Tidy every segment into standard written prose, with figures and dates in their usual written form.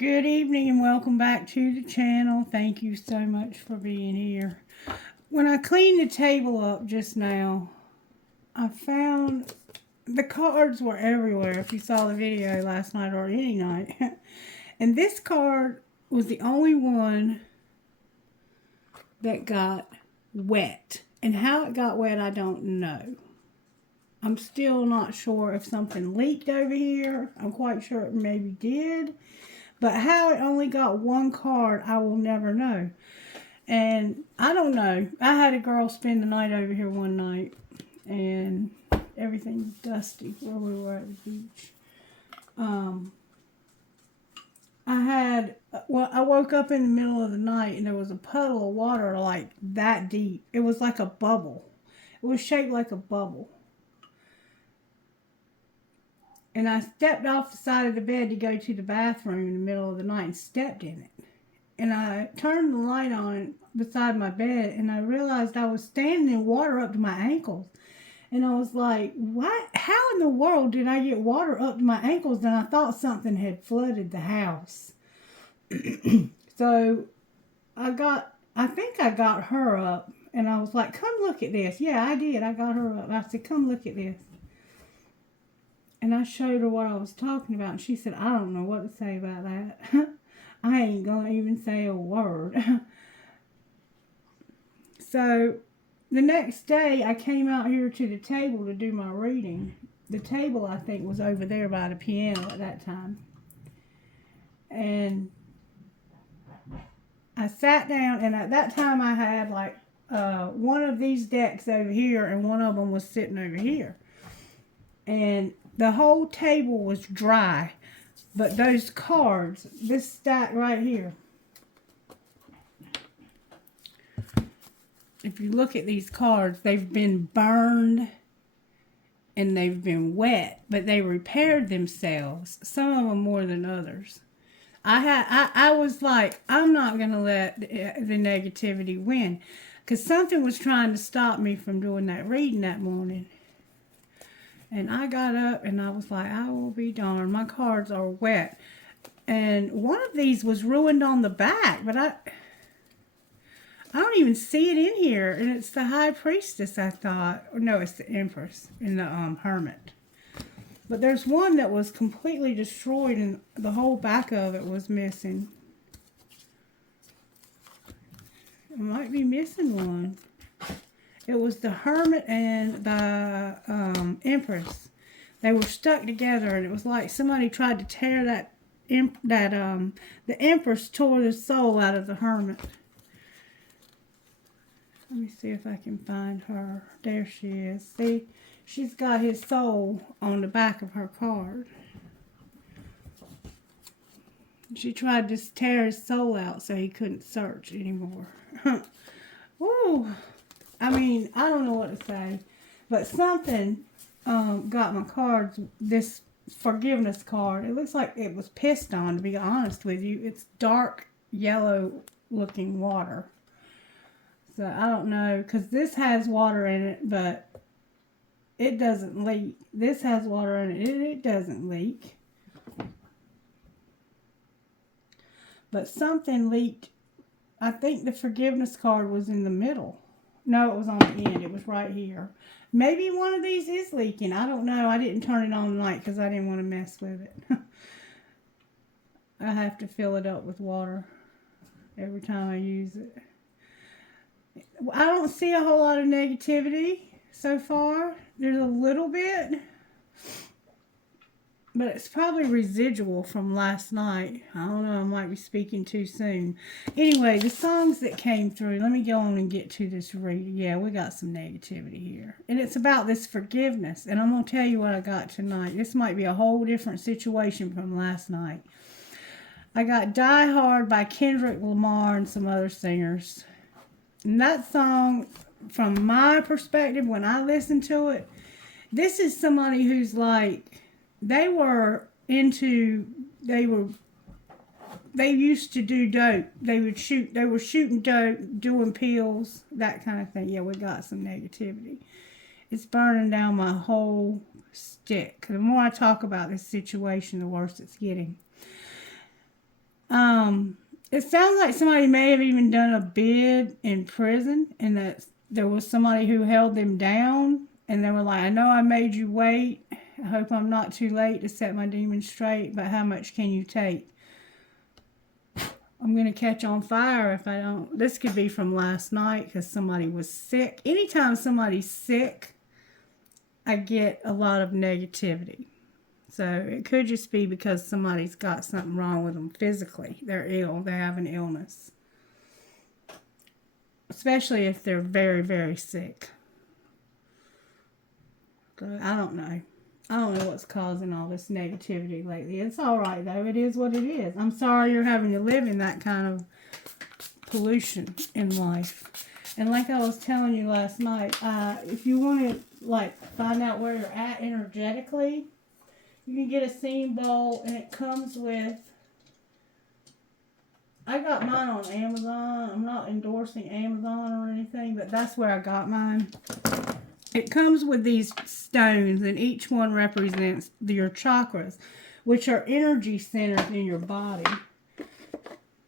Good evening and welcome back to the channel. Thank you so much for being here. When I cleaned the table up just now, I found the cards were everywhere if you saw the video last night or any night. And this card was the only one that got wet. And how it got wet, I don't know. I'm still not sure if something leaked over here. I'm quite sure it maybe did. But how it only got one card, I will never know. And I don't know. I had a girl spend the night over here one night. And everything was dusty where we were at the beach. I woke up in the middle of the night and there was a puddle of water like that deep. It was like a bubble. It was shaped like a bubble. And I stepped off the side of the bed to go to the bathroom in the middle of the night and stepped in it. And I turned the light on beside my bed and I realized I was standing in water up to my ankles. And I was like, what? How in the world did I get water up to my ankles? And I thought something had flooded the house. So I think I got her up and I was like, come look at this. Yeah, I did. I got her up. I said, come look at this. And I showed her what I was talking about. And she said, I don't know what to say about that. I ain't going to even say a word. So the next day, I came out here to the table to do my reading. The table, I think, was over there by the piano at that time. And I sat down, and at that time, I had like one of these decks over here, and one of them was sitting over here. And the whole table was dry, but those cards, this stack right here, if you look at these cards, they've been burned and they've been wet, but they repaired themselves, some of them more than others. I was like, I'm not going to let the negativity win, because something was trying to stop me from doing that reading that morning. And I got up and I was like, I will be darned. My cards are wet. And one of these was ruined on the back. But I don't even see it in here. And it's the High Priestess, I thought. Or no, it's the Empress and the Hermit. But there's one that was completely destroyed and the whole back of it was missing. I might be missing one. It was the Hermit and the Empress. They were stuck together, and it was like somebody tried to tear the Empress tore the soul out of the Hermit. Let me see if I can find her. There she is. See, she's got his soul on the back of her card. She tried to tear his soul out so he couldn't search anymore. Woo! I mean, I don't know what to say, but something got my cards, this forgiveness card. It looks like it was pissed on, to be honest with you. It's dark yellow looking water. So I don't know, because this has water in it, but it doesn't leak. This has water in it. It doesn't leak. But something leaked. I think the forgiveness card was in the middle. No, it was on the end. It was right here. Maybe one of these is leaking. I don't know. I didn't turn it on tonight because I didn't want to mess with it. I have to fill it up with water every time I use it. I don't see a whole lot of negativity so far. There's a little bit. But it's probably residual from last night. I don't know. I might be speaking too soon. Anyway, the songs that came through. Let me go on and get to this reading. Yeah, we got some negativity here. And it's about this forgiveness. And I'm going to tell you what I got tonight. This might be a whole different situation from last night. I got Die Hard by Kendrick Lamar and some other singers. And that song, from my perspective, when I listen to it, this is somebody who's like, they used to do dope. They were shooting dope, doing pills, that kind of thing. Yeah, we got some negativity. It's burning down my whole stick. The more I talk about this situation, the worse it's getting. It sounds like somebody may have even done a bid in prison, and that there was somebody who held them down, and they were like, I know I made you wait. I hope I'm not too late to set my demons straight, but how much can you take? I'm going to catch on fire if I don't. This could be from last night because somebody was sick. Anytime somebody's sick, I get a lot of negativity. So it could just be because somebody's got something wrong with them physically. They're ill. They have an illness. Especially if they're very, very sick. But I don't know. I don't know what's causing all this negativity lately. It's all right, though. It is what it is. I'm sorry you're having to live in that kind of pollution in life. And like I was telling you last night, if you want to, like, find out where you're at energetically, you can get a seam bowl, and it comes with... I got mine on Amazon. I'm not endorsing Amazon or anything, but that's where I got mine. It comes with these stones, and each one represents your chakras, which are energy centers in your body.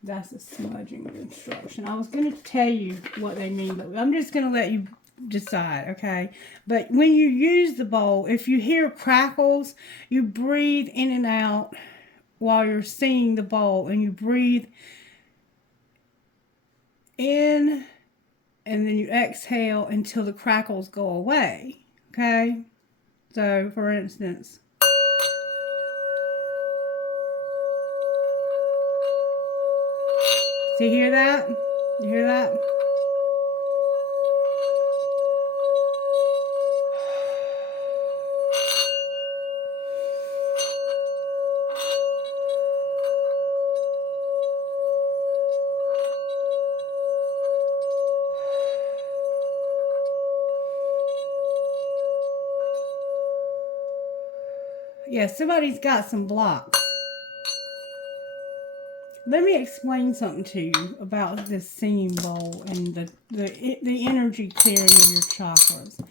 That's a smudging instruction. I was going to tell you what they mean, but I'm just going to let you decide, okay? But when you use the bowl, if you hear crackles, you breathe in and out while you're seeing the bowl, and you breathe in and then you exhale until the crackles go away, okay? So, for instance, so you hear that? You hear that? Yeah, somebody's got some blocks. Let me explain something to you about this singing bowl and the energy clearing of your chakras.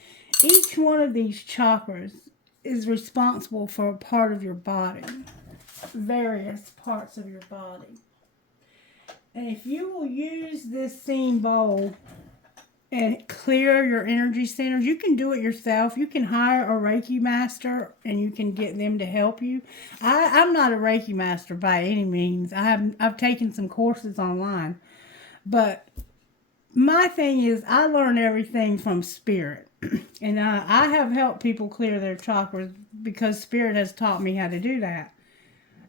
Each one of these chakras is responsible for a part of your body, various parts of your body. And if you will use this singing bowl and clear your energy centers, you can do it yourself. You can hire a Reiki master and you can get them to help you. I'm not a Reiki master by any means. I've taken some courses online. But my thing is, I learn everything from spirit. And I have helped people clear their chakras because spirit has taught me how to do that.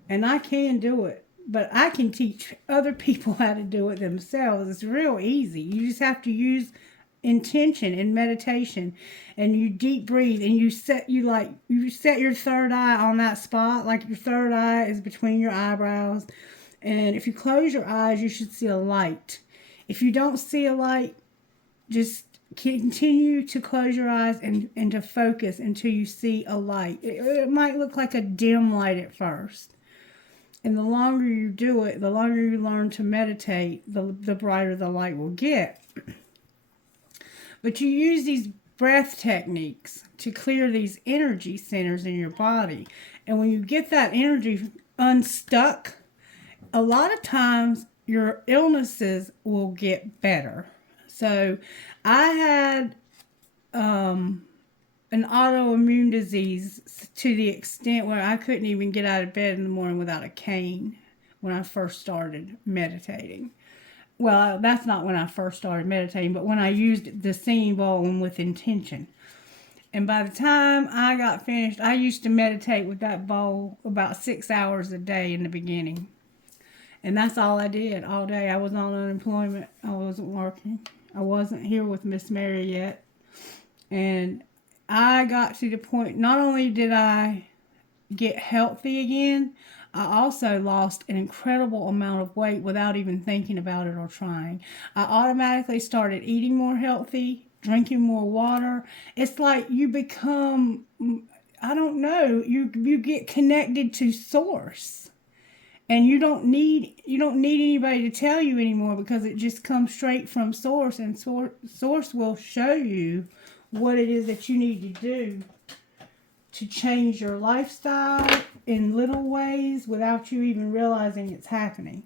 And I can do it. But I can teach other people how to do it themselves. It's real easy. You just have to use intention and meditation, and you deep breathe, and you set your third eye on that spot. Like, your third eye is between your eyebrows, and if you close your eyes, you should see a light. If you don't see a light, just continue to close your eyes and to focus until you see a light. It might look like a dim light at first. And the longer you do it, the longer you learn to meditate, the brighter the light will get. But you use these breath techniques to clear these energy centers in your body. And when you get that energy unstuck, a lot of times your illnesses will get better. So I had an autoimmune disease to the extent where I couldn't even get out of bed in the morning without a cane when I first started meditating. Well, that's not when I first started meditating, but when I used the singing bowl and with intention. And by the time I got finished, I used to meditate with that bowl about 6 hours a day in the beginning. And that's all I did all day. I was on unemployment. I wasn't working. I wasn't here with Miss Mary yet. And I got to the point, not only did I get healthy again, I also lost an incredible amount of weight without even thinking about it or trying. I automatically started eating more healthy, drinking more water. It's like you become, I don't know, you get connected to source. And you don't need anybody to tell you anymore, because it just comes straight from source, and source will show you what it is that you need to do to change your lifestyle in little ways without you even realizing it's happening.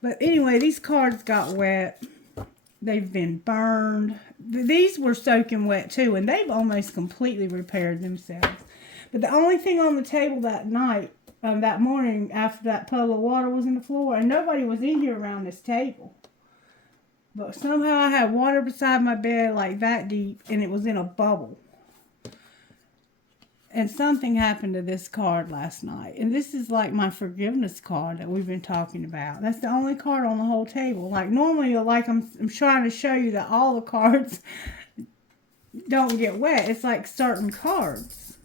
But anyway, these cards got wet. They've been burned. These were soaking wet too, and they've almost completely repaired themselves. But the only thing on the table that night, that morning after that puddle of water was in the floor, and nobody was in here around this table. But somehow I had water beside my bed like that deep, and it was in a bubble. And something happened to this card last night. And this is like my forgiveness card that we've been talking about. That's the only card on the whole table. Like normally, like I'm trying to show you that all the cards don't get wet. It's like certain cards.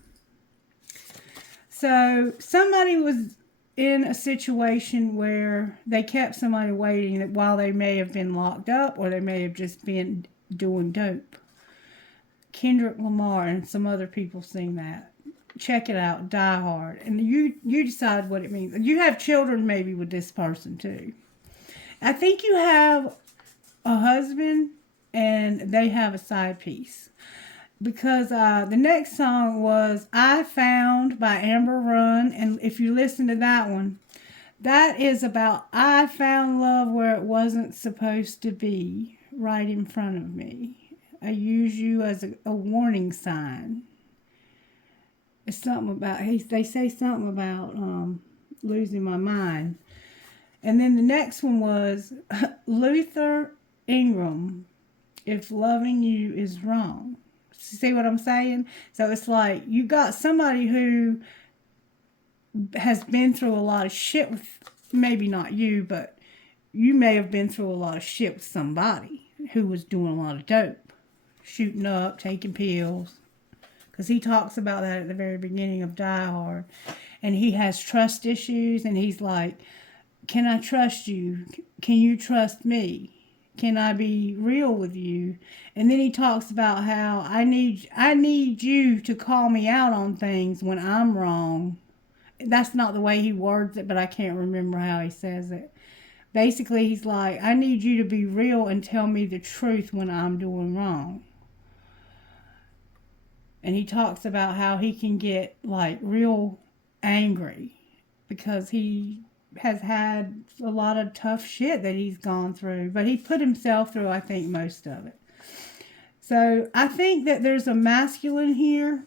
So somebody was in a situation where they kept somebody waiting while they may have been locked up or they may have just been doing dope. Kendrick Lamar and some other people sing that. Check it out, Die Hard. And you decide what it means. You have children maybe with this person too. I think you have a husband and they have a side piece. Because the next song was I Found by Amber Run. And if you listen to that one, that is about I found love where it wasn't supposed to be, right in front of me. I use you as a warning sign. It's something about, they say something about losing my mind. And then the next one was Luther Ingram, If Loving You Is Wrong. See what I'm saying? So it's like you got somebody who has been through a lot of shit with, maybe not you, but you may have been through a lot of shit with somebody who was doing a lot of dope, shooting up, taking pills. Because he talks about that at the very beginning of Die Hard. And he has trust issues. And he's like, can I trust you? Can you trust me? Can I be real with you? And then he talks about how I need you to call me out on things when I'm wrong. That's not the way he words it, but I can't remember how he says it. Basically, he's like, I need you to be real and tell me the truth when I'm doing wrong. And he talks about how he can get like real angry because he has had a lot of tough shit that he's gone through. But he put himself through, I think, most of it. So I think that there's a masculine here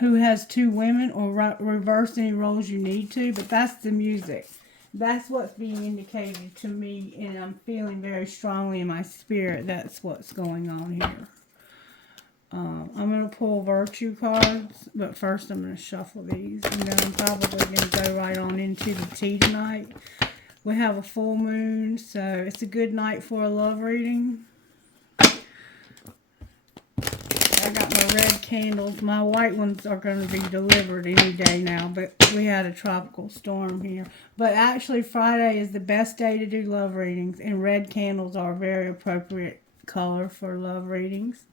who has two women, or reverse any roles you need to. But that's the music. That's what's being indicated to me. And I'm feeling very strongly in my spirit that's what's going on here. I'm going to pull virtue cards, but first I'm going to shuffle these, and then I'm probably going to go right on into the tea tonight. We have a full moon, so it's a good night for a love reading. I got my red candles. My white ones are going to be delivered any day now, but we had a tropical storm here. But actually Friday is the best day to do love readings, and red candles are a very appropriate color for love readings.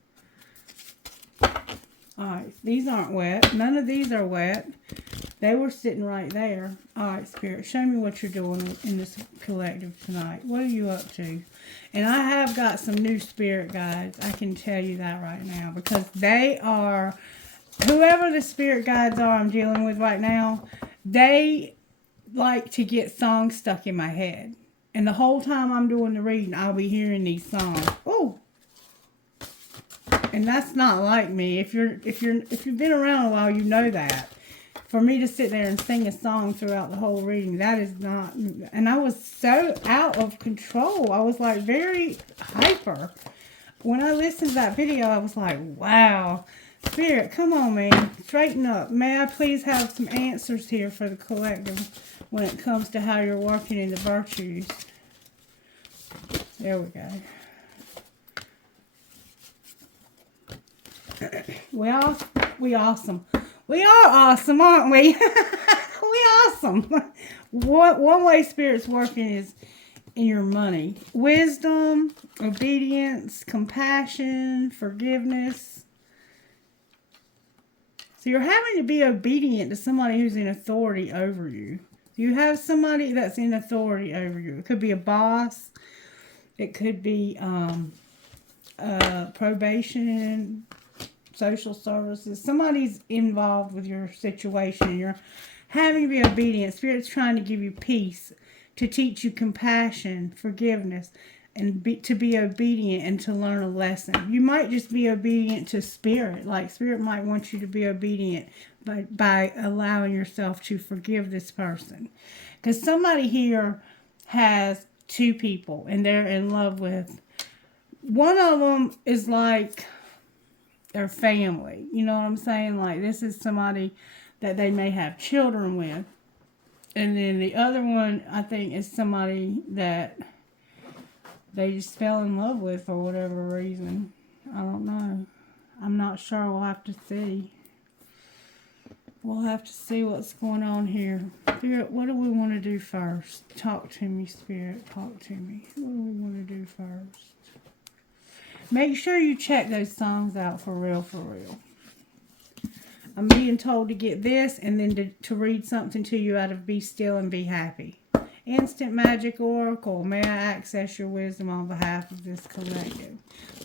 Alright, these aren't wet. None of these are wet. They were sitting right there. Alright, Spirit, show me what you're doing in this collective tonight. What are you up to? And I have got some new spirit guides. I can tell you that right now. Because they are, whoever the spirit guides are I'm dealing with right now, they like to get songs stuck in my head. And the whole time I'm doing the reading, I'll be hearing these songs. Oh! And that's not like me. If you've been around a while, you know that. For me to sit there and sing a song throughout the whole reading, that is not. And I was so out of control. I was like very hyper. When I listened to that video, I was like, wow. Spirit, come on, man. Straighten up. May I please have some answers here for the collective when it comes to how you're working in the virtues. There we go. We awesome. We are awesome, aren't we? We awesome. One way Spirit's working is in your money. Wisdom, obedience, compassion, forgiveness. So you're having to be obedient to somebody who's in authority over you. You have somebody that's in authority over you. It could be a boss. It could be probation, social services. Somebody's involved with your situation. You're having to be obedient. Spirit's trying to give you peace, to teach you compassion, forgiveness, and to be obedient and to learn a lesson. You might just be obedient to Spirit. Like Spirit might want you to be obedient by allowing yourself to forgive this person. Because somebody here has two people and they're in love with. One of them is like their family. You know what I'm saying? Like this is somebody that they may have children with. And then the other one, I think, is somebody that they just fell in love with for whatever reason. I don't know. I'm not sure. We'll have to see. We'll have to see what's going on here. Spirit, what do we want to do first? Talk to me, Spirit. Talk to me. What do we want to do first? Make sure you check those songs out for real, for real. I'm being told to get this and then to read something to you out of Be Still and Be Happy. Instant Magic Oracle, may I access your wisdom on behalf of this collective?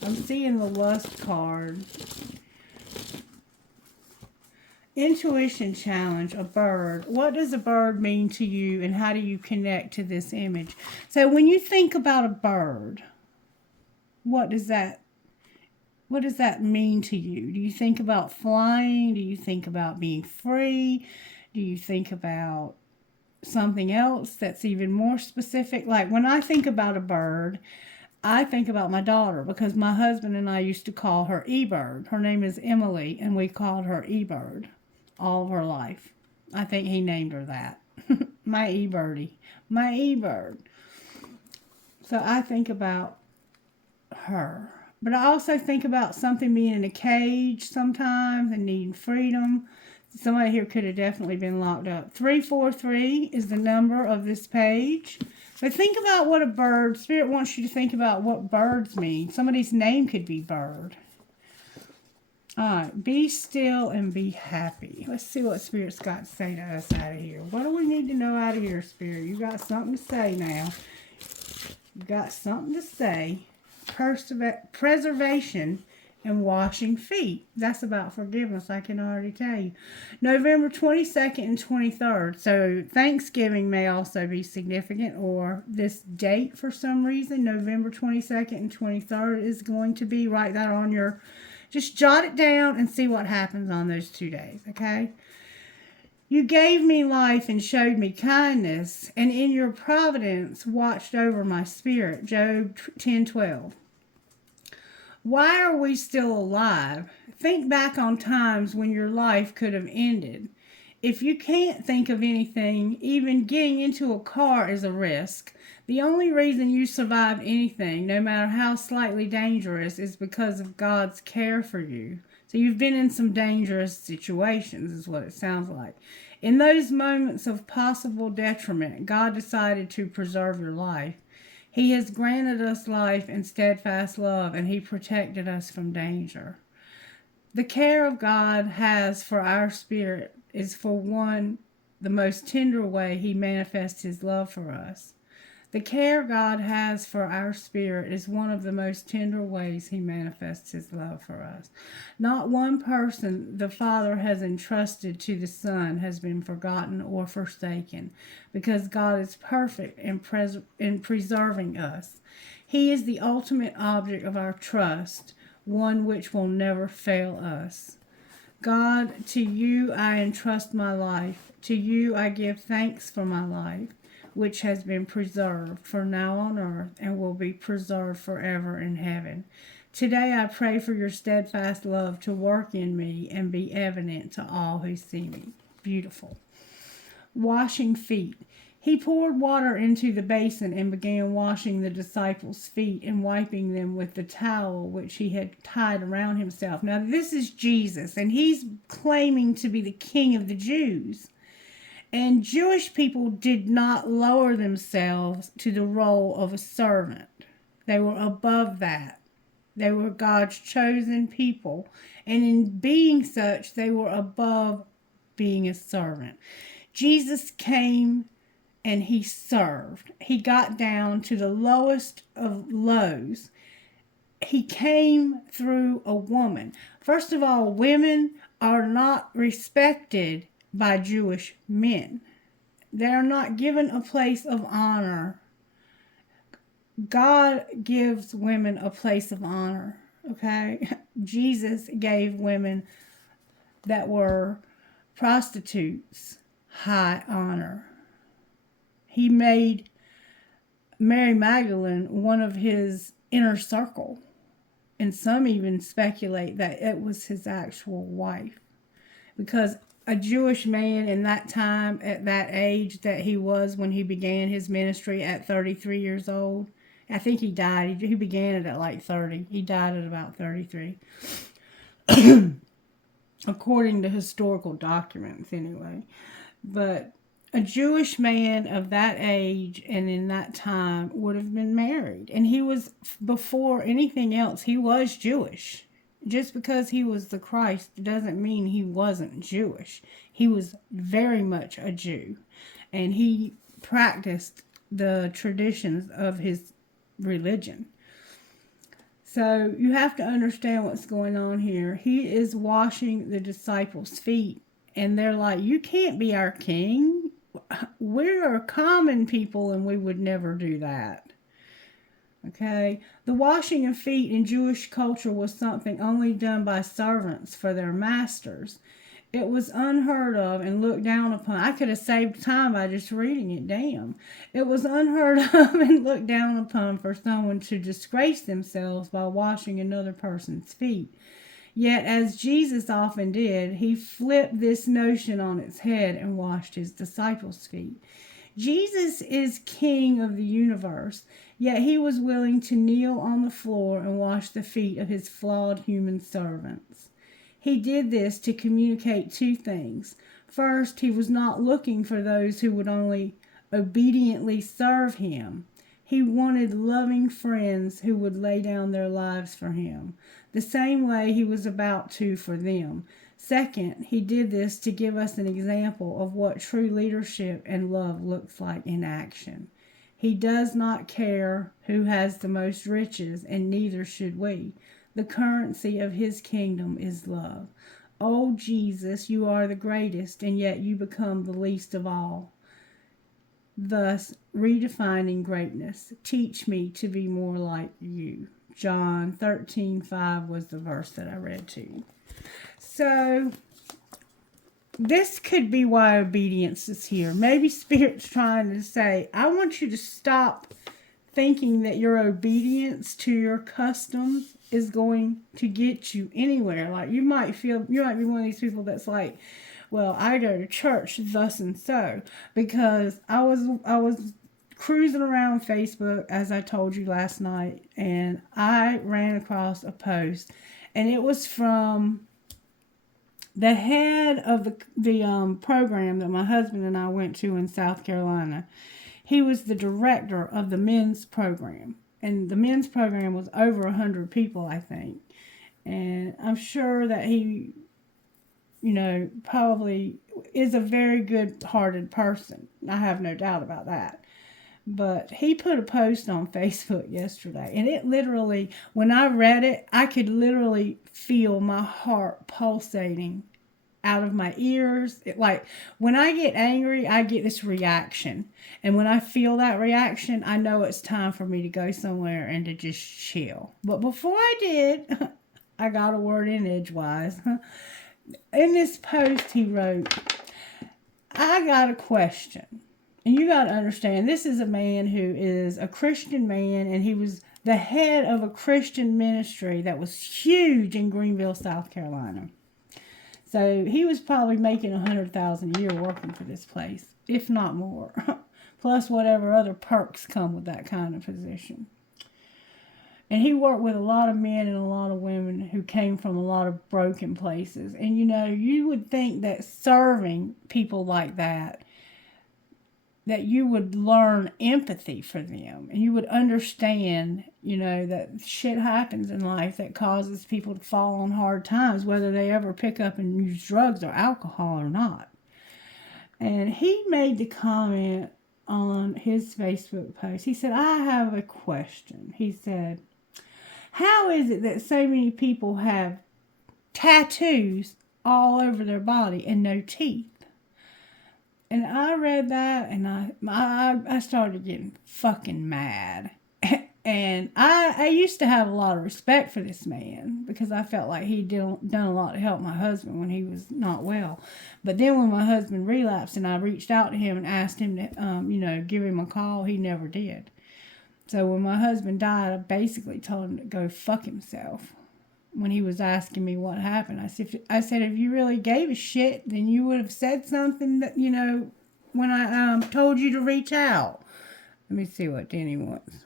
I'm seeing the Lust card. Intuition Challenge, a bird. What does a bird mean to you and how do you connect to this image? So when you think about a bird, what does that mean to you? Do you think about flying? Do you think about being free? Do you think about something else that's even more specific? Like when I think about a bird, I think about my daughter because my husband and I used to call her E-Bird. Her name is Emily and we called her E-Bird all of her life. I think he named her that. My E-Birdie. My E-Bird. So I think about her. But I also think about something being in a cage sometimes and needing freedom. Somebody here could have definitely been locked up. 343 is the number of this page. But think about what a bird, Spirit wants you to think about what birds mean. Somebody's name could be Bird. All right, be still and be happy. Let's see what Spirit's got to say to us out of here. What do we need to know out of here, Spirit? You got something to say now. You got something to say. Preservation and washing feet. That's about forgiveness, I can already tell you. November 22nd and 23rd. So Thanksgiving may also be significant, or this date for some reason. November 22nd and 23rd is going to be. Write that on your... Just jot it down and see what happens on those 2 days, okay? You gave me life and showed me kindness, and in your providence watched over my spirit. Job 10:12. Why are we still alive? Think back on times when your life could have ended. If you can't think of anything, even getting into a car is a risk. The only reason you survived anything, no matter how slightly dangerous, is because of God's care for you. So you've been in some dangerous situations, is what it sounds like. In those moments of possible detriment, God decided to preserve your life. He has granted us life and steadfast love, and He protected us from danger. The care of God has for our spirit is, for one, the most tender way He manifests His love for us. The care God has for our spirit is one of the most tender ways He manifests His love for us. Not one person the Father has entrusted to the Son has been forgotten or forsaken, because God is perfect in preserving us. He is the ultimate object of our trust, one which will never fail us. God, to you I entrust my life. To you I give thanks for my life, which has been preserved for now on earth and will be preserved forever in heaven. Today I pray for your steadfast love to work in me and be evident to all who see me. Beautiful. Washing feet. He poured water into the basin and began washing the disciples' feet and wiping them with the towel which he had tied around himself. Now this is Jesus, and he's claiming to be the King of the Jews. And Jewish people did not lower themselves to the role of a servant. They were above that. They were God's chosen people. And in being such, they were above being a servant. Jesus came and He served. He got down to the lowest of lows. he came through a woman. First of all, women are not respected by Jewish men. They are not given a place of honor. God gives women a place of honor, okay? Jesus gave women that were prostitutes high honor. He made Mary Magdalene one of his inner circle. And some even speculate that it was his actual wife. Because a Jewish man in that time, at that age that he was when he began his ministry at 33 years old, I think he died. He began it at like 30. He died at about 33. According to historical documents, anyway. But a Jewish man of that age and in that time would have been married. And he was, before anything else, he was Jewish. Just because he was the Christ doesn't mean he wasn't Jewish. He was very much a Jew. And he practiced the traditions of his religion. So you have to understand what's going on here. He is washing the disciples' feet. And they're like, you can't be our king. We're common people and we would never do that. Okay? The washing of feet in Jewish culture was something only done by servants for their masters. It was unheard of and looked down upon. I could have saved time by just reading it. Damn. It was unheard of and looked down upon for someone to disgrace themselves by washing another person's feet. Yet, as Jesus often did, he flipped this notion on its head and washed his disciples' feet. Jesus is king of the universe, yet he was willing to kneel on the floor and wash the feet of his flawed human servants. He did this to communicate two things. First, he was not looking for those who would only obediently serve him. He wanted loving friends who would lay down their lives for him, the same way he was about to for them. Second, he did this to give us an example of what true leadership and love looks like in action. He does not care who has the most riches, and neither should we. The currency of his kingdom is love. Oh, Jesus, you are the greatest, and yet you become the least of all. Thus, redefining greatness. Teach me to be more like you. John 13:5 was the verse that I read to you. So, this could be why obedience is here. Maybe Spirit's trying to say, I want you to stop thinking that your obedience to your customs is going to get you anywhere. Like, you might be one of these people that's like, well, I go to church thus and so, because I was cruising around Facebook, as I told you last night, and I ran across a post, and it was from the head of the program that my husband and I went to in South Carolina. He was the director of the men's program, and the men's program was over 100 people, I think, and I'm sure that he, probably is a very good-hearted person. I have no doubt about that. But he put a post on Facebook yesterday, and it literally, when I read it, I could literally feel my heart pulsating out of my ears. Like, when I get angry, I get this reaction. And when I feel that reaction, I know it's time for me to go somewhere and to just chill. But before I did, I got a word in edgewise. In this post he wrote, I got a question. And you got to understand, this is a man who is a Christian man, and he was the head of a Christian ministry that was huge in Greenville, South Carolina. So he was probably making $100,000 a year working for this place, if not more, plus whatever other perks come with that kind of position. And he worked with a lot of men and a lot of women who came from a lot of broken places. And you would think that serving people like that you would learn empathy for them, and you would understand, that shit happens in life that causes people to fall on hard times, whether they ever pick up and use drugs or alcohol or not. And he made the comment on his Facebook post. He said, I have a question. He said, How is it that so many people have tattoos all over their body and no teeth? And I read that, and I started getting fucking mad. And I used to have a lot of respect for this man because I felt like he'd done a lot to help my husband when he was not well. But then when my husband relapsed and I reached out to him and asked him to, give him a call, he never did. So when my husband died, I basically told him to go fuck himself. When he was asking me what happened, I said, if you really gave a shit, then you would have said something that, when I told you to reach out. Let me see what Denny wants.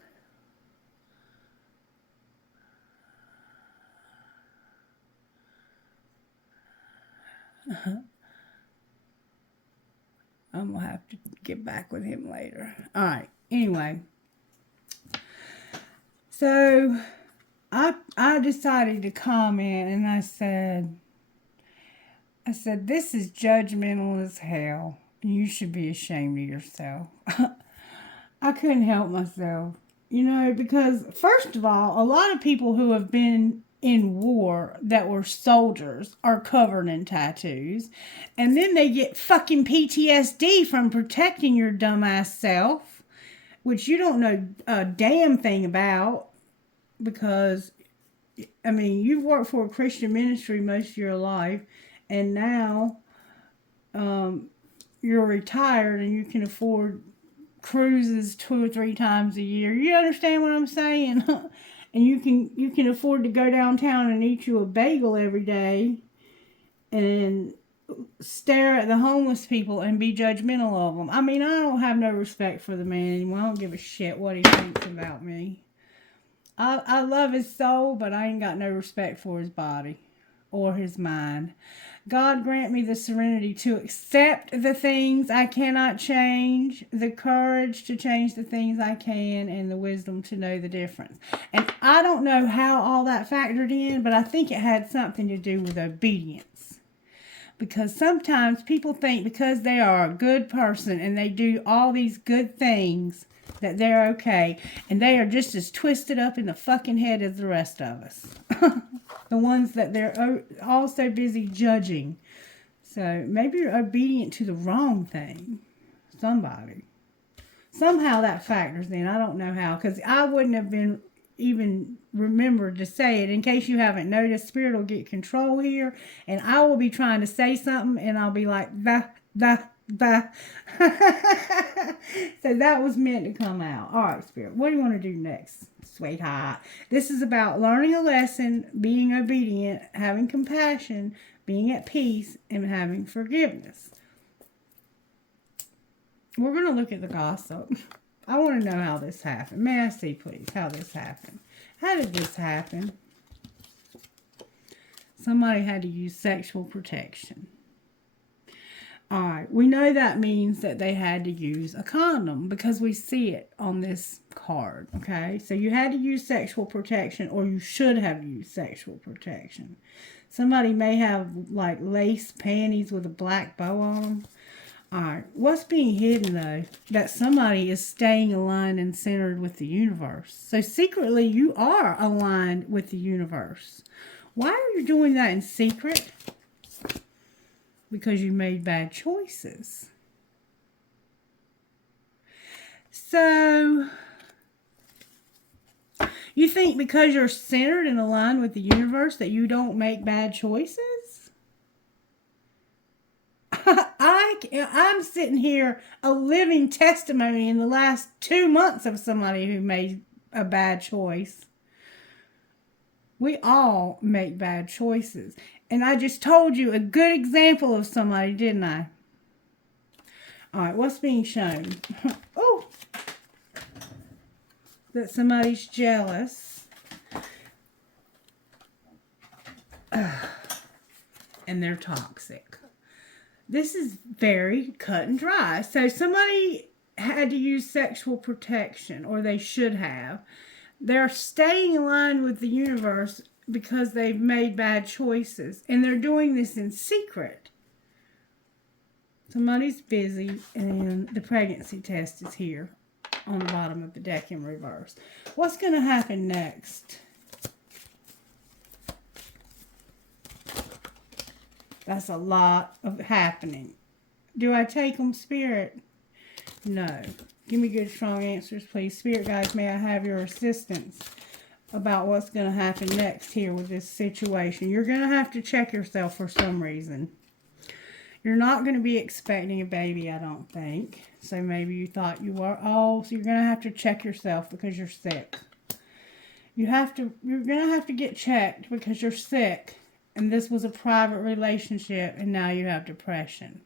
I'm going to have to get back with him later. All right. Anyway. So, I decided to comment, and I said, this is judgmental as hell. You should be ashamed of yourself. I couldn't help myself. Because first of all, a lot of people who have been in war that were soldiers are covered in tattoos. And then they get fucking PTSD from protecting your dumbass self, which you don't know a damn thing about because, you've worked for a Christian ministry most of your life and now you're retired and you can afford cruises 2 or 3 times a year. You understand what I'm saying? And you can afford to go downtown and eat you a bagel every day and stare at the homeless people and be judgmental of them. I don't have no respect for the man anymore. I don't give a shit what he thinks about me. I love his soul, but I ain't got no respect for his body or his mind. God grant me the serenity to accept the things I cannot change, the courage to change the things I can, and the wisdom to know the difference. And I don't know how all that factored in, but I think it had something to do with obedience. Because sometimes people think because they are a good person and they do all these good things that they're okay, and they are just as twisted up in the fucking head as the rest of us. The ones that they're also busy judging. So maybe you're obedient to the wrong thing. Somebody. Somehow that factors in. I don't know how, because I wouldn't have been even remembered to say it. In case you haven't noticed, Spirit will get control here, and I will be trying to say something, and I'll be like, bah. So that was meant to come out. All right, Spirit, what do you want to do next, sweetheart? This is about learning a lesson, being obedient, having compassion, being at peace, and having forgiveness. We're going to look at the gossip. I want to know how this happened. May I see, please, how this happened? How did this happen? Somebody had to use sexual protection. Alright, we know that means that they had to use a condom because we see it on this card, okay? So you had to use sexual protection, or you should have used sexual protection. Somebody may have like lace panties with a black bow on them. Alright, what's being hidden though? That somebody is staying aligned and centered with the universe. So secretly you are aligned with the universe. Why are you doing that in secret? Because you made bad choices. So, you think because you're centered and aligned with the universe that you don't make bad choices? I'm sitting here a living testimony in the last 2 months of somebody who made a bad choice. We all make bad choices. And I just told you a good example of somebody, didn't I? Alright, what's being shown? Oh! That somebody's jealous. And they're toxic. This is very cut and dry. So somebody had to use sexual protection, or they should have. They're staying aligned with the universe because they've made bad choices. And they're doing this in secret. Somebody's busy, and the pregnancy test is here on the bottom of the deck in reverse. What's going to happen next? That's a lot of happening. Do I take them, Spirit? No. Give me good, strong answers, please. Spirit guides, may I have your assistance about what's going to happen next here with this situation? You're going to have to check yourself for some reason. You're not going to be expecting a baby, I don't think. So maybe you thought you were. Oh, so you're going to have to check yourself because you're sick. You're going to have to get checked because you're sick. And this was a private relationship and now you have depression.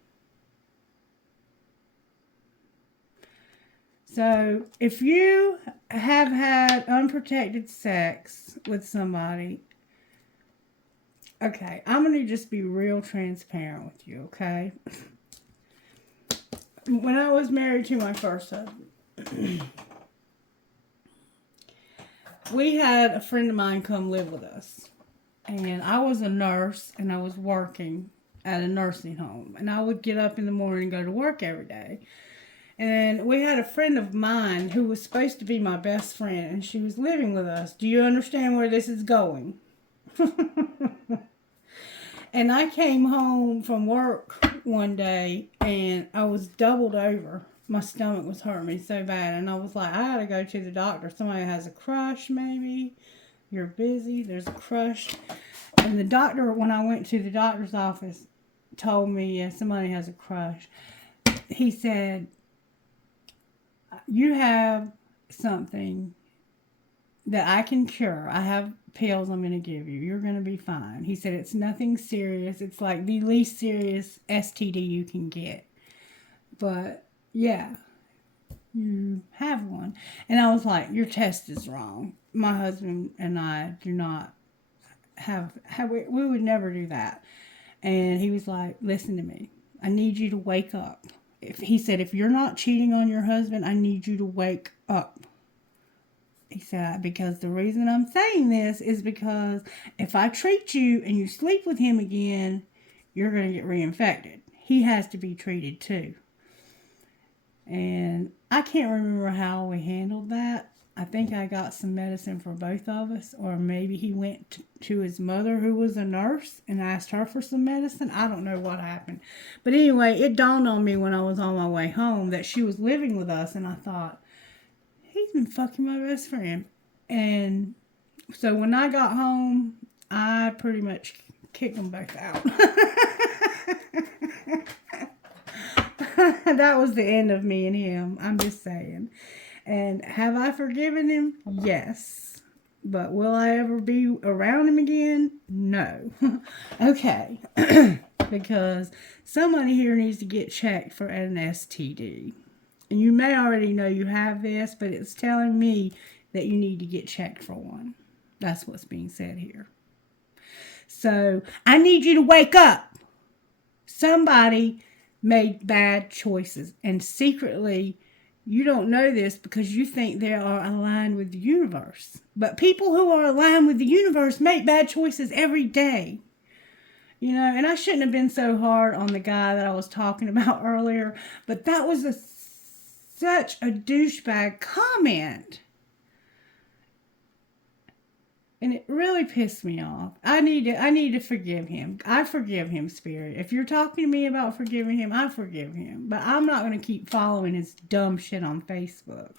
So, if you have had unprotected sex with somebody, okay, I'm going to just be real transparent with you, okay? When I was married to my first husband, we had a friend of mine come live with us. And I was a nurse and I was working at a nursing home. And I would get up in the morning and go to work every day. And we had a friend of mine who was supposed to be my best friend, and she was living with us. Do you understand where this is going? And I came home from work one day, and I was doubled over. My stomach was hurting me so bad, and I was like, I gotta go to the doctor. Somebody has a crush, maybe. You're busy. There's a crush. And the doctor, when I went to the doctor's office, told me, yeah, somebody has a crush. He said, you have something that I can cure. I have pills I'm going to give you. You're going to be fine. He said, it's nothing serious. It's like the least serious STD you can get. But, yeah, you have one. And I was like, your test is wrong. My husband and I do not we would never do that. And he was like, listen to me. I need you to wake up. He said, if you're not cheating on your husband, I need you to wake up. He said, because the reason I'm saying this is because if I treat you and you sleep with him again, you're going to get reinfected. He has to be treated too. And I can't remember how we handled that. I think I got some medicine for both of us, or maybe he went to his mother, who was a nurse, and asked her for some medicine. I don't know what happened. But anyway, it dawned on me when I was on my way home that she was living with us, and I thought, he's been fucking my best friend. And so when I got home, I pretty much kicked them both out. That was the end of me and him. I'm just saying. And have I forgiven him? Yes. But will I ever be around him again? No. Okay. Because somebody here needs to get checked for an STD. And you may already know you have this, but it's telling me that you need to get checked for one. That's what's being said here. So, I need you to wake up. Somebody made bad choices. And secretly, you don't know this because you think they are aligned with the universe. But people who are aligned with the universe make bad choices every day. You know, and I shouldn't have been so hard on the guy that I was talking about earlier. But that was such a douchebag comment. And it really pissed me off. I need to forgive him. I forgive him, Spirit. If you're talking to me about forgiving him, I forgive him. But I'm not going to keep following his dumb shit on Facebook.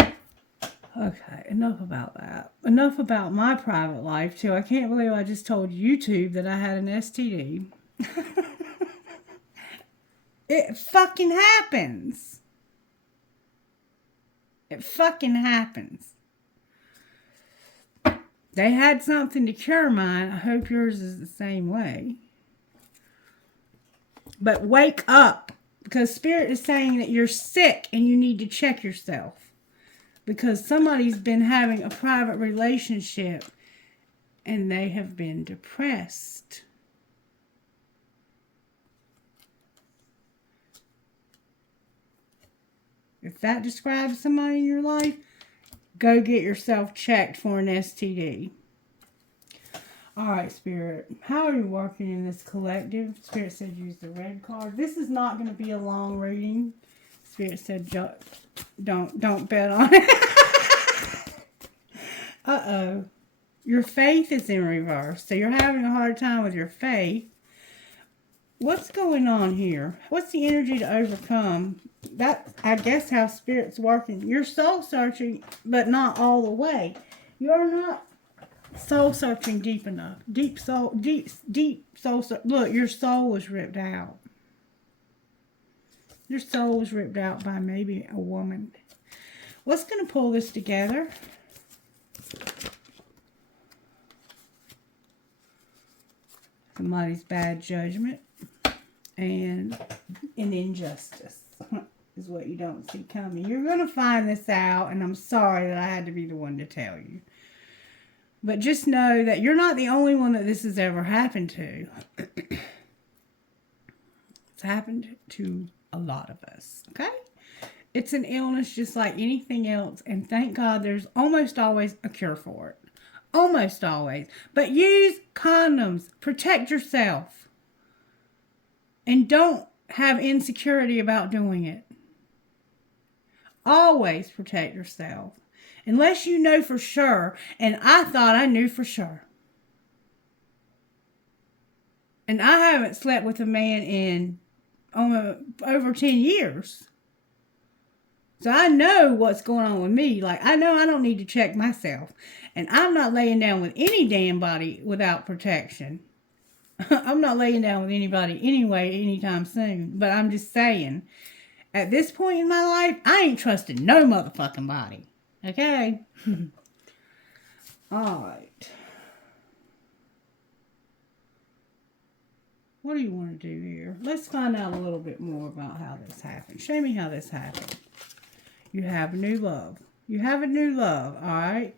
Okay, enough about that. Enough about my private life, too. I can't believe I just told YouTube that I had an STD. It fucking happens. It fucking happens. They had something to cure mine. I hope yours is the same way. But wake up. Because Spirit is saying that you're sick and you need to check yourself. Because somebody's been having a private relationship and they have been depressed. If that describes somebody in your life, go get yourself checked for an STD. Alright, Spirit. How are you working in this collective? Spirit said use the red card. This is not going to be a long reading. Spirit said don't bet on it. Uh-oh. Your faith is in reverse. So you're having a hard time with your faith. What's going on here? What's the energy to overcome? That's, I guess, how Spirit's working. You're soul searching, but not all the way. You're not soul searching deep enough. Deep soul Look, your soul was ripped out. Your soul was ripped out by maybe a woman. What's going to pull this together? Somebody's bad judgment and an injustice is what you don't see coming. You're going to find this out, and I'm sorry that I had to be the one to tell you. But just know that you're not the only one that this has ever happened to. It's happened to a lot of us, okay? It's an illness just like anything else, and thank God there's almost always a cure for it. Almost always. But use condoms. Protect yourself. And don't have insecurity about doing it. Always protect yourself. Unless you know for sure. And I thought I knew for sure. And I haven't slept with a man in over 10 years. So I know what's going on with me. Like, I know I don't need to check myself. And I'm not laying down with any damn body without protection. I'm not laying down with anybody anyway anytime soon. But I'm just saying, at this point in my life, I ain't trusting no motherfucking body. Okay? Alright. What do you want to do here? Let's find out a little bit more about how this happened. Show me how this happened. You have a new love. You have a new love, alright?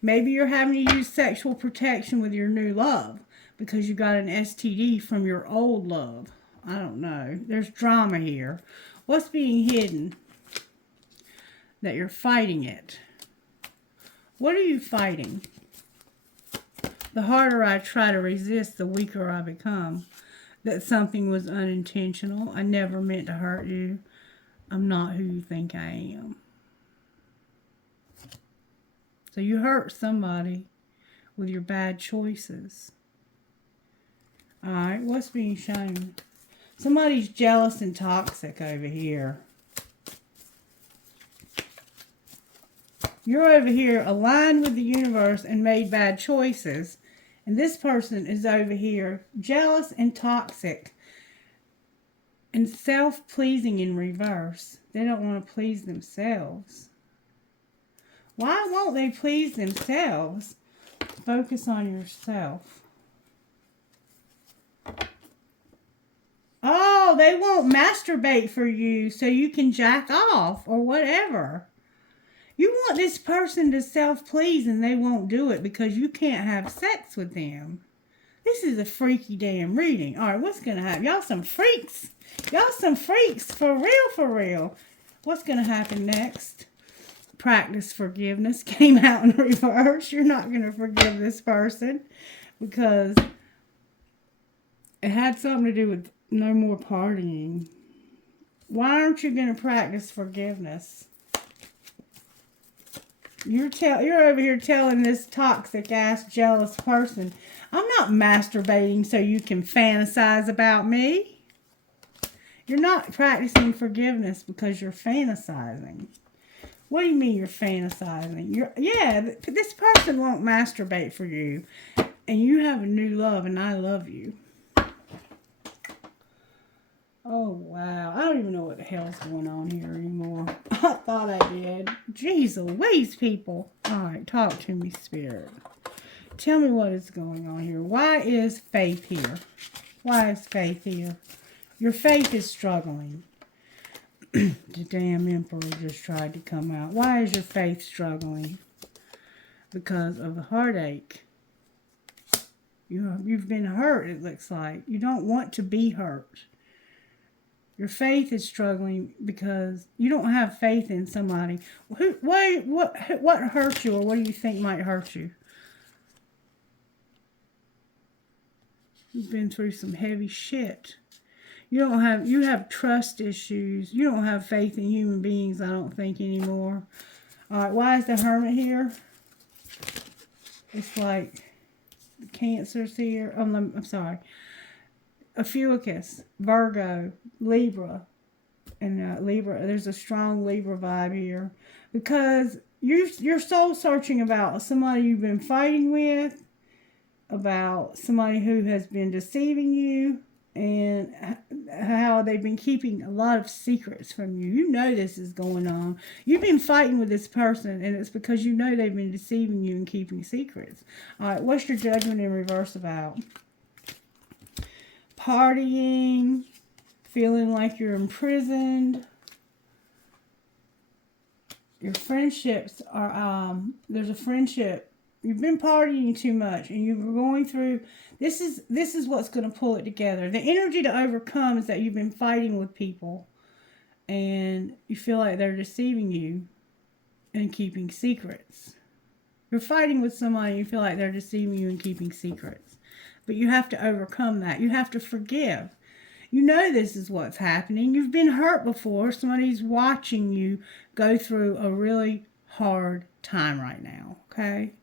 Maybe you're having to use sexual protection with your new love because you got an STD from your old love. I don't know. There's drama here. What's being hidden? That you're fighting it. What are you fighting? The harder I try to resist, the weaker I become. That something was unintentional. I never meant to hurt you. I'm not who you think I am. So you hurt somebody with your bad choices. Alright, what's being shown? Somebody's jealous and toxic over here. You're over here aligned with the universe and made bad choices. And this person is over here jealous and toxic. And self-pleasing in reverse. They don't want to please themselves. Why won't they please themselves? Focus on yourself. Oh, they won't masturbate for you so you can jack off or whatever. You want this person to self-please and they won't do it because you can't have sex with them. This is a freaky damn reading. All right, what's going to happen? Y'all some freaks. Y'all some freaks. For real, for real. What's going to happen next? Practice forgiveness came out in reverse. You're not going to forgive this person because it had something to do with no more partying. Why aren't you going to practice forgiveness? You're over here telling this toxic ass jealous person, I'm not masturbating so you can fantasize about me. You're not practicing forgiveness because you're fantasizing. What do you mean you're fantasizing? This person won't masturbate for you. And you have a new love and I love you. Oh, wow. I don't even know what the hell's going on here anymore. I thought I did. Jeez Louise, people. All right, talk to me, Spirit. Tell me what is going on here. Why is faith here? Why is faith here? Your faith is struggling. The damn Emperor just tried to come out. Why is your faith struggling? Because of the heartache. You've been hurt, it looks like. You don't want to be hurt. Your faith is struggling because you don't have faith in somebody. What hurt you, or what do you think might hurt you? You've been through some heavy shit. You have trust issues. You don't have faith in human beings, I don't think, anymore. All right, why is the Hermit here? It's like the Cancer's here. Oh, I'm sorry. Ophiuchus, Virgo, Libra. And Libra, there's a strong Libra vibe here. Because you're soul searching about somebody you've been fighting with, about somebody who has been deceiving you, and how they've been keeping a lot of secrets from you. You know this is going on. You've been fighting with this person, and it's because you know they've been deceiving you and keeping secrets. All right, what's your Judgment in reverse about? Partying, feeling like you're imprisoned. Your friendships are, there's a friendship. You've been partying too much, and you're going through, this is what's going to pull it together. The energy to overcome is that you've been fighting with people, and you feel like they're deceiving you and keeping secrets. You're fighting with somebody, and you feel like they're deceiving you and keeping secrets. But you have to overcome that. You have to forgive. You know this is what's happening. You've been hurt before. Somebody's watching you go through a really hard time right now, okay?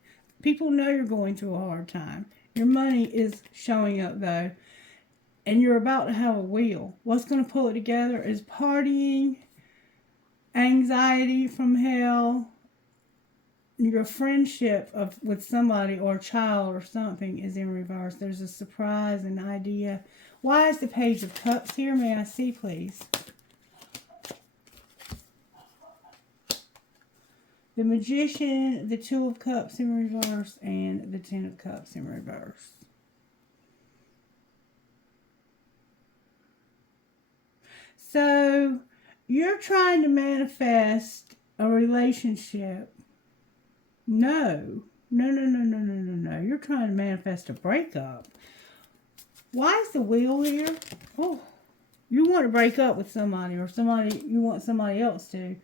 People know you're going through a hard time. Your money is showing up, though, and you're about to have a wheel. What's going to pull it together is partying, anxiety from hell. Your friendship with somebody or a child or something is in reverse. There's a surprise, an idea. Why is the Page of Cups here? May I see, please? The Magician, the Two of Cups in reverse, and the Ten of Cups in reverse. So, you're trying to manifest a relationship. No. You're trying to manifest a breakup. Why is the Wheel here? Oh, you want to break up with somebody, or you want somebody else to,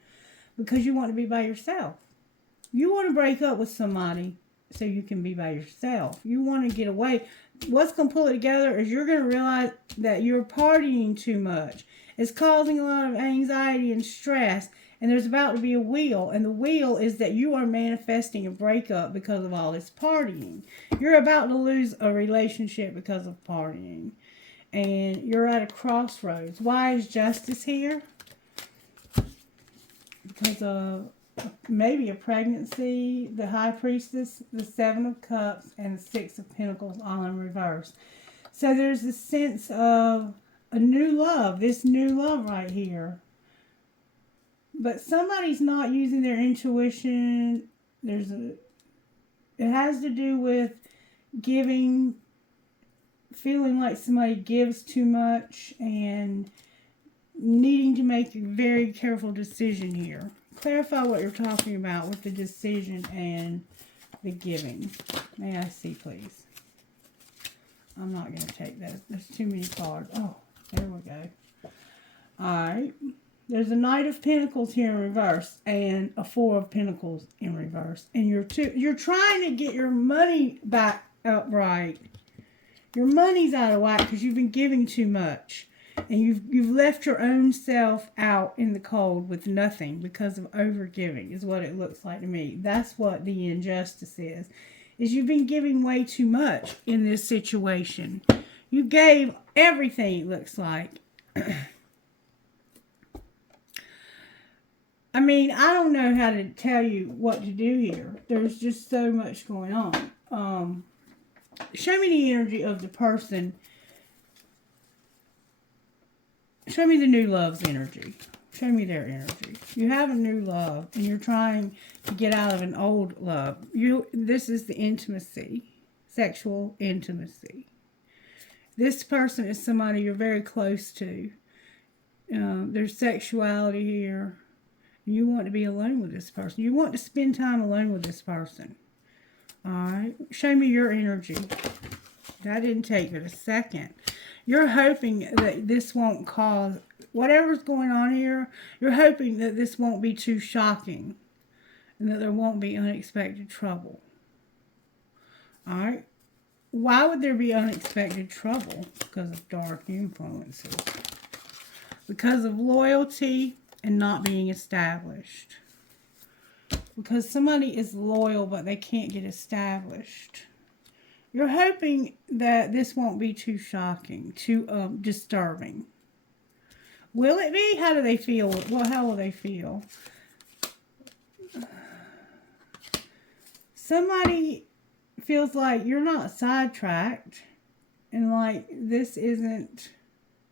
because you want to be by yourself. You want to break up with somebody so you can be by yourself. You want to get away. What's going to pull it together is you're going to realize that you're partying too much. It's causing a lot of anxiety and stress. And there's about to be a wheel. And the wheel is that you are manifesting a breakup because of all this partying. You're about to lose a relationship because of partying. And you're at a crossroads. Why is Justice here? Because of maybe a pregnancy, the High Priestess, the Seven of Cups, and the Six of Pentacles all in reverse. So there's a sense of a new love. This new love right here. But somebody's not using their intuition. It has to do with giving, feeling like somebody gives too much, and needing to make a very careful decision here. Clarify what you're talking about with the decision and the giving. May I see, please? I'm not going to take that. There's too many cards. Oh, there we go. All right. There's a Knight of Pentacles here in reverse, and a Four of Pentacles in reverse. And you're trying to get your money back upright. Your money's out of whack because you've been giving too much. And you've left your own self out in the cold with nothing because of overgiving, is what it looks like to me. That's what the injustice is you've been giving way too much in this situation. You gave everything, it looks like. I mean, I don't know how to tell you what to do here. There's just so much going on. Show me the energy of the person. Show me the new love's energy. Show me their energy. You have a new love, and you're trying to get out of an old love. This is the intimacy, sexual intimacy. This person is somebody you're very close to. There's sexuality here. You want to be alone with this person. You want to spend time alone with this person. All right. Show me your energy. That didn't take but a second. You're hoping that this won't cause, whatever's going on here, you're hoping that this won't be too shocking and that there won't be unexpected trouble. All right. Why would there be unexpected trouble? Because of dark influences. Because of loyalty and not being established. Because somebody is loyal, but they can't get established. You're hoping that this won't be too shocking, too disturbing. Will it be? How do they feel? Well, how will they feel? Somebody feels like you're not sidetracked and like this isn't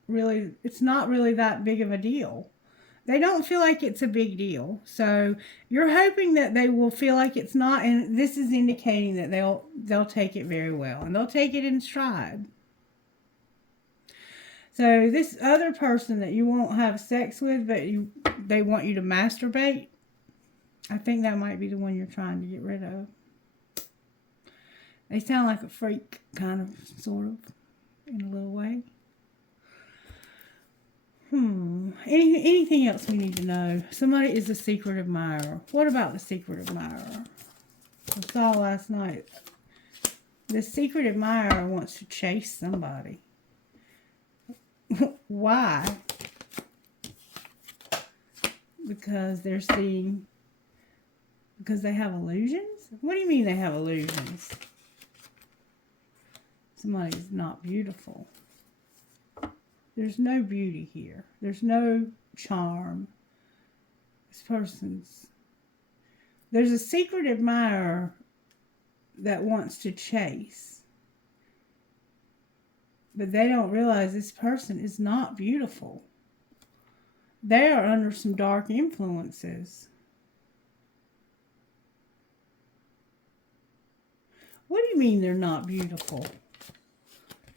really, it's not really that big of a deal. They don't feel like it's a big deal. So you're hoping that they will feel like it's not, and this is indicating that they'll take it very well and they'll take it in stride. So this other person that you won't have sex with, but they want you to masturbate, I think that might be the one you're trying to get rid of. They sound like a freak, kind of, sort of, in a little way. Anything else we need to know? Somebody is a secret admirer. What about the secret admirer? I saw last night. The secret admirer wants to chase somebody. Why? Because they're seeing... Because they have illusions? What do you mean they have illusions? Somebody's not beautiful. There's no beauty here. There's no charm. This person's... There's a secret admirer that wants to chase. But they don't realize this person is not beautiful. They are under some dark influences. What do you mean they're not beautiful?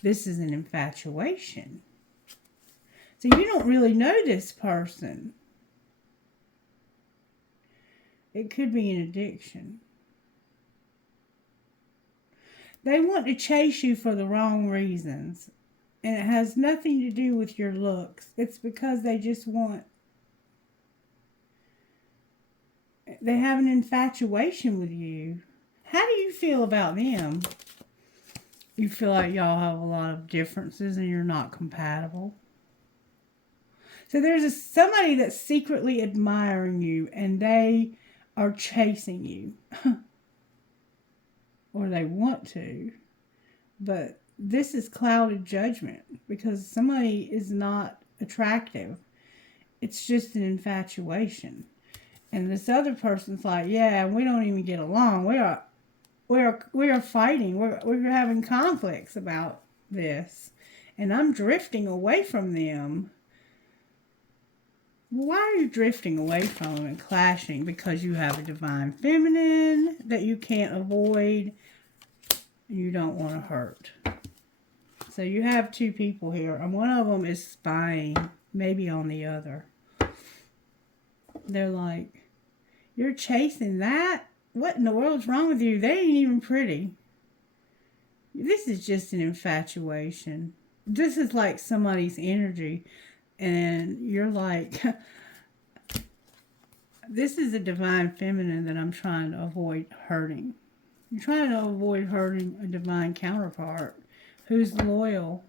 This is an infatuation. So you don't really know this person. It could be an addiction. They want to chase you for the wrong reasons. And it has nothing to do with your looks. It's because they just want... They have an infatuation with you. How do you feel about them? You feel like y'all have a lot of differences and you're not compatible. So there's somebody that's secretly admiring you and they are chasing you. Or they want to. But this is clouded judgment because somebody is not attractive. It's just an infatuation. And this other person's like, yeah, we don't even get along. We are fighting. We're having conflicts about this. And I'm drifting away from them. Why are you drifting away from them and clashing? Because you have a divine feminine that you can't avoid. And you don't want to hurt. So you have two people here. And one of them is spying. Maybe on the other. They're like, you're chasing that? What in the world's wrong with you? They ain't even pretty. This is just an infatuation. This is like somebody's energy. And you're like, this is a divine feminine that I'm trying to avoid hurting. You're trying to avoid hurting a divine counterpart who's loyal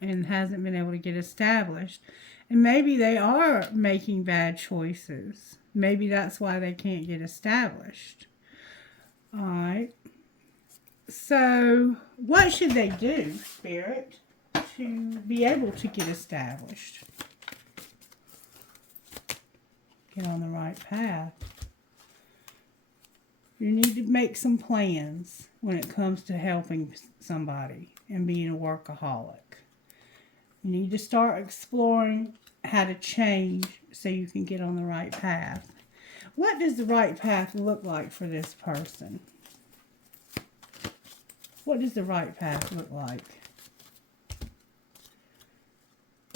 and hasn't been able to get established. And maybe they are making bad choices. Maybe that's why they can't get established. All right. So, what should they do, Spirit, to be able to get established? Get on the right path. You need to make some plans when it comes to helping somebody and being a workaholic. You need to start exploring how to change so you can get on the right path. What does the right path look like for this person? What does the right path look like?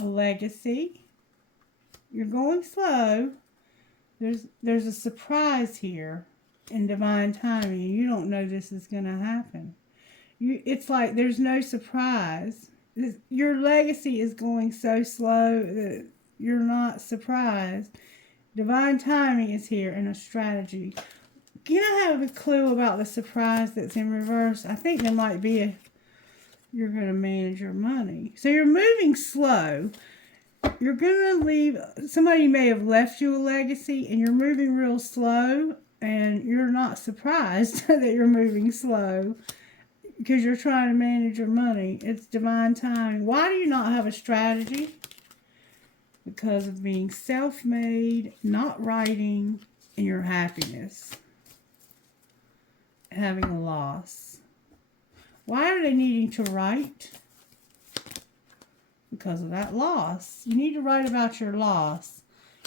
A legacy. You're going slow. There's a surprise here in divine timing. You don't know this is going to happen. It's like there's no surprise. Your legacy is going so slow that you're not surprised. Divine timing is here and a strategy. Can I have a clue about the surprise that's in reverse? I think there might be you're going to manage your money. So you're moving slow. You're going to leave, somebody may have left you a legacy and you're moving real slow and you're not surprised that you're moving slow. because you're trying to manage your money. It's divine timing. Why do you not have a strategy? Because of being self-made, not writing, and your happiness. Having a loss. Why are they needing to write? Because of that loss. You need to write about your loss.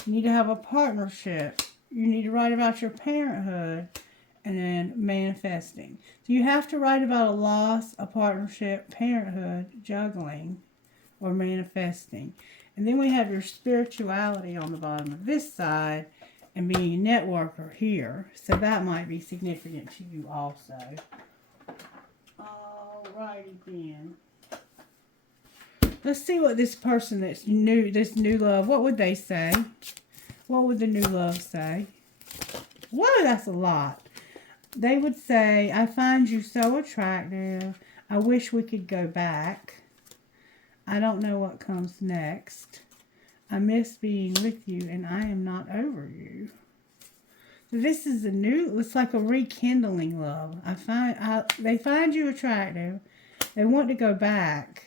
You need to have a partnership. You need to write about your parenthood and then manifesting. So you have to write about a loss, a partnership, parenthood, juggling, or manifesting. And then we have your spirituality on the bottom of this side and being a networker here. So that might be significant to you also. Alrighty then. Let's see what this person that's new, this new love, what would they say? What would the new love say? Whoa, that's a lot. They would say, I find you so attractive. I wish we could go back. I don't know what comes next. I miss being with you and I am not over you. So this is a new, it's like a rekindling love. They find you attractive. They want to go back.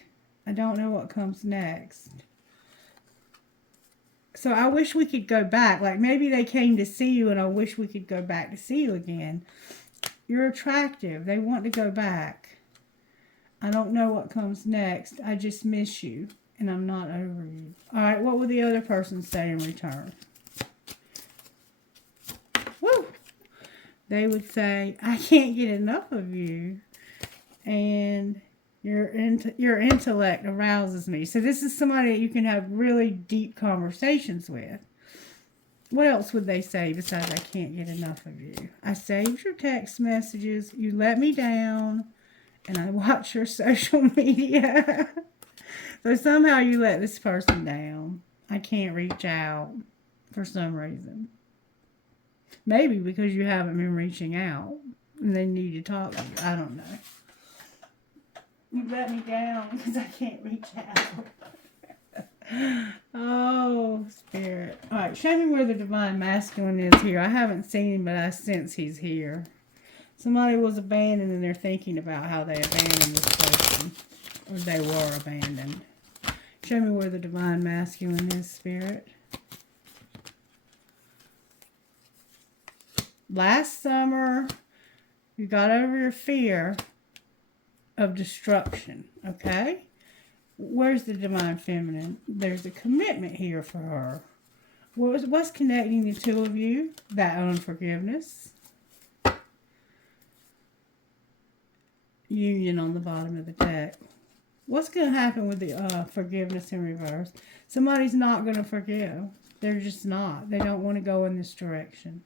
I don't know what comes next. So I wish we could go back. Like maybe they came to see you and I wish we could go back to see you again. You're attractive. They want to go back. I don't know what comes next. I just miss you and I'm not over you. All right, what would the other person say in return? Woo! They would say, I can't get enough of you. And your intellect arouses me. So this is somebody that you can have really deep conversations with. What else would they say besides I can't get enough of you? I saved your text messages. You let me down. And I watch your social media. So somehow you let this person down. I can't reach out for some reason. Maybe because you haven't been reaching out. And they need to talk to you. I don't know. You let me down because I can't reach out. Oh, Spirit. All right, show me where the Divine Masculine is here. I haven't seen him, but I sense he's here. Somebody was abandoned and they're thinking about how they abandoned this person. Or they were abandoned. Show me where the Divine Masculine is, Spirit. Last summer, you got over your fear of destruction, okay? Where's the Divine Feminine? There's a commitment here for her. What's connecting the two of you? That unforgiveness. Union on the bottom of the deck. What's going to happen with the forgiveness in reverse? Somebody's not going to forgive. They're just not. They don't want to go in this direction.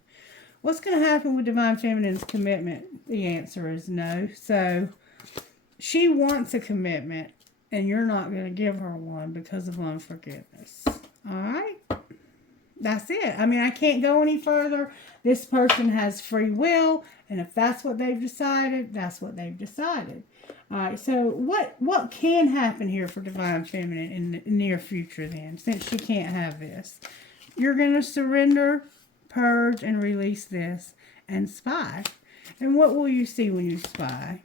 What's going to happen with Divine Feminine's commitment? The answer is no. So she wants a commitment, and you're not going to give her one because of unforgiveness. All right? That's it. I mean, I can't go any further. This person has free will, and if that's what they've decided, that's what they've decided. All right, so what can happen here for Divine Feminine in the near future then, since she can't have this? You're going to surrender, purge, and release this, and spy. And what will you see when you spy?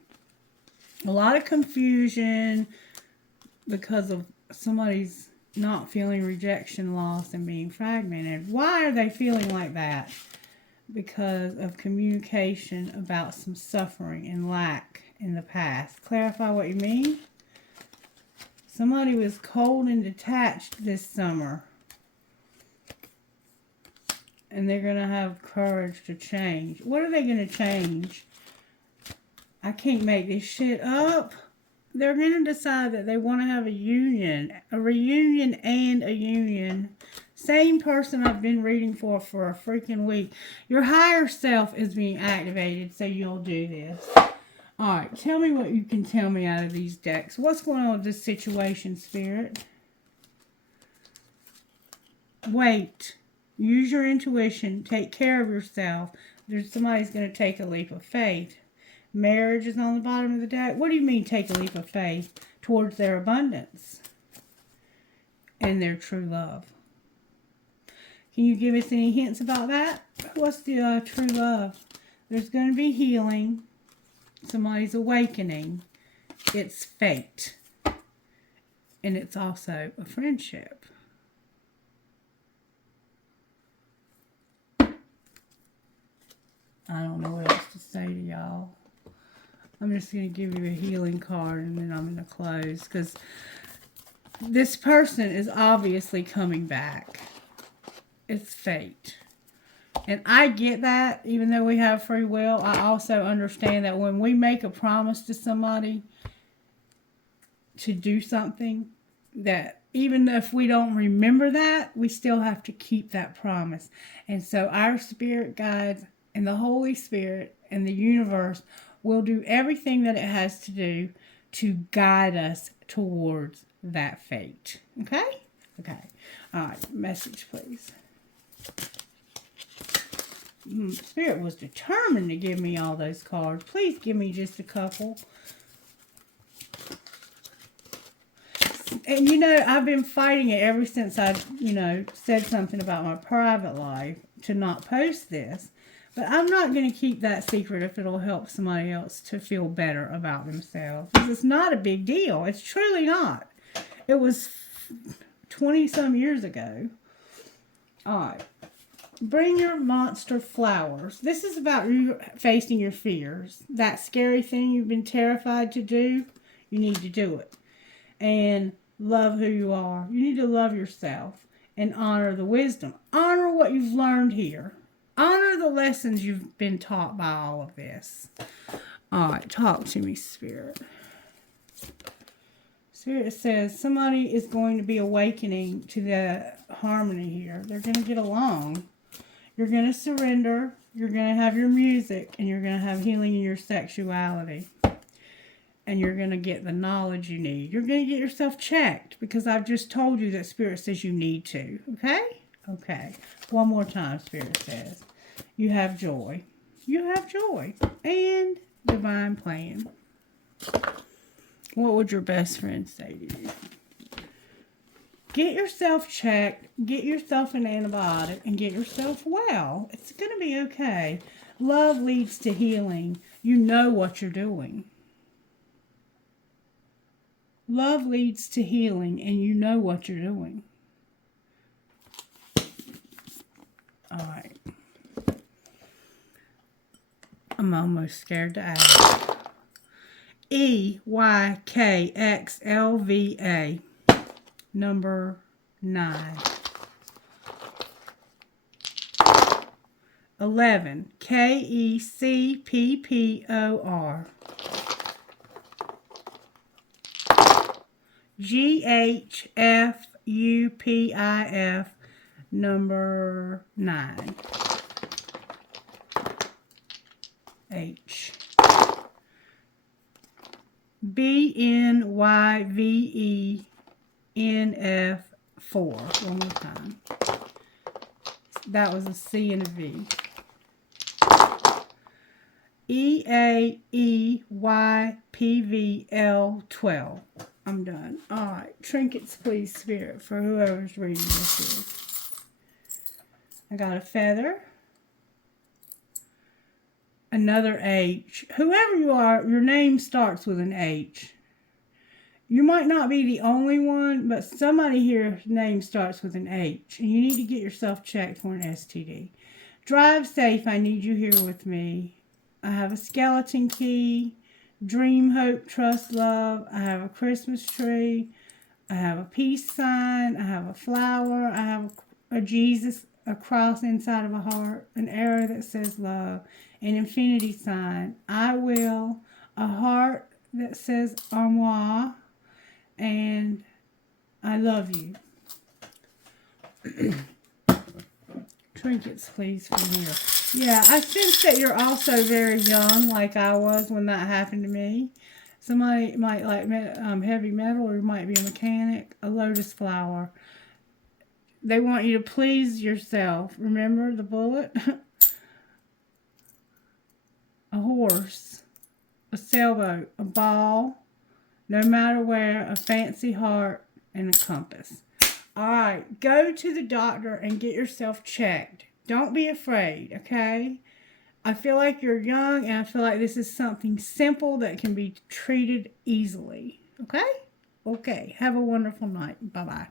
A lot of confusion because of somebody's not feeling rejection, loss, and being fragmented. Why are they feeling like that? Because of communication about some suffering and lack in the past. Clarify what you mean. Somebody was cold and detached this summer. And they're going to have courage to change. What are they going to change? I can't make this shit up. They're going to decide that they want to have a union. A reunion and a union. Same person I've been reading for a freaking week. Your higher self is being activated, so you'll do this. Alright, tell me what you can tell me out of these decks. What's going on with this situation, Spirit? Wait. Use your intuition. Take care of yourself. Somebody's going to take a leap of faith. Marriage is on the bottom of the deck. What do you mean take a leap of faith towards their abundance and their true love? Can you give us any hints about that? What's the true love? There's going to be healing. somebody's awakening. It's fate. And it's also a friendship. I don't know what else to say to y'all. I'm just going to give you a healing card and then I'm going to close. Because this person is obviously coming back. It's fate. And I get that, even though we have free will, I also understand that when we make a promise to somebody to do something, that even if we don't remember that, we still have to keep that promise. And so our spirit guides and the Holy Spirit and the universe will do everything that it has to do to guide us towards that fate. Okay? Okay. All right. Message, please. Spirit was determined to give me all those cards. Please give me just a couple. And, you know, I've been fighting it ever since I, said something about my private life to not post this. But I'm not going to keep that secret if it'll help somebody else to feel better about themselves. Because it's not a big deal. It's truly not. It was 20-some years ago. All right. Bring your monster flowers. This is about you facing your fears. That scary thing you've been terrified to do, you need to do it. And love who you are. You need to love yourself and honor the wisdom. Honor what you've learned here. Honor the lessons you've been taught by all of this. All right, talk to me, Spirit. Spirit says somebody is going to be awakening to the harmony here. They're going to get along. You're going to surrender. You're going to have your music. And you're going to have healing in your sexuality. And you're going to get the knowledge you need. You're going to get yourself checked. Because I've just told you that Spirit says you need to. Okay? Okay. One more time, Spirit says. You have joy. You have joy. And divine plan. What would your best friend say to you? Get yourself checked. Get yourself an antibiotic. And get yourself well. It's going to be okay. Love leads to healing. You know what you're doing. Love leads to healing. And you know what you're doing. All right. I'm almost scared to ask. EYKXLVA. Number 9. 11. KECPPOR. GHFUPIF. Number 9. H. BNYVENF4. One more time. That was a C and a V. EAEYPVL12. I'm done. All right. Trinkets, please, Spirit, for whoever's reading this is. I got a feather. Another H. Whoever you are, your name starts with an H. You might not be the only one, but somebody here's name starts with an H. And you need to get yourself checked for an STD. Drive safe. I need you here with me. I have a skeleton key. Dream, hope, trust, love. I have a Christmas tree. I have a peace sign. I have a flower. I have a Jesus, a cross inside of a heart. An arrow that says love. An infinity sign. I will. A heart that says au revoir. And I love you. Trinkets, please, from here. Yeah, I sense that you're also very young, like I was when that happened to me. Somebody might like heavy metal, or you might be a mechanic. A lotus flower. They want you to please yourself. Remember the bullet? A horse. A sailboat. A ball. No matter where. A fancy heart. And a compass. Alright, go to the doctor and get yourself checked. Don't be afraid, okay? I feel like you're young, and I feel like this is something simple that can be treated easily. Okay? Okay. Have a wonderful night. Bye-bye.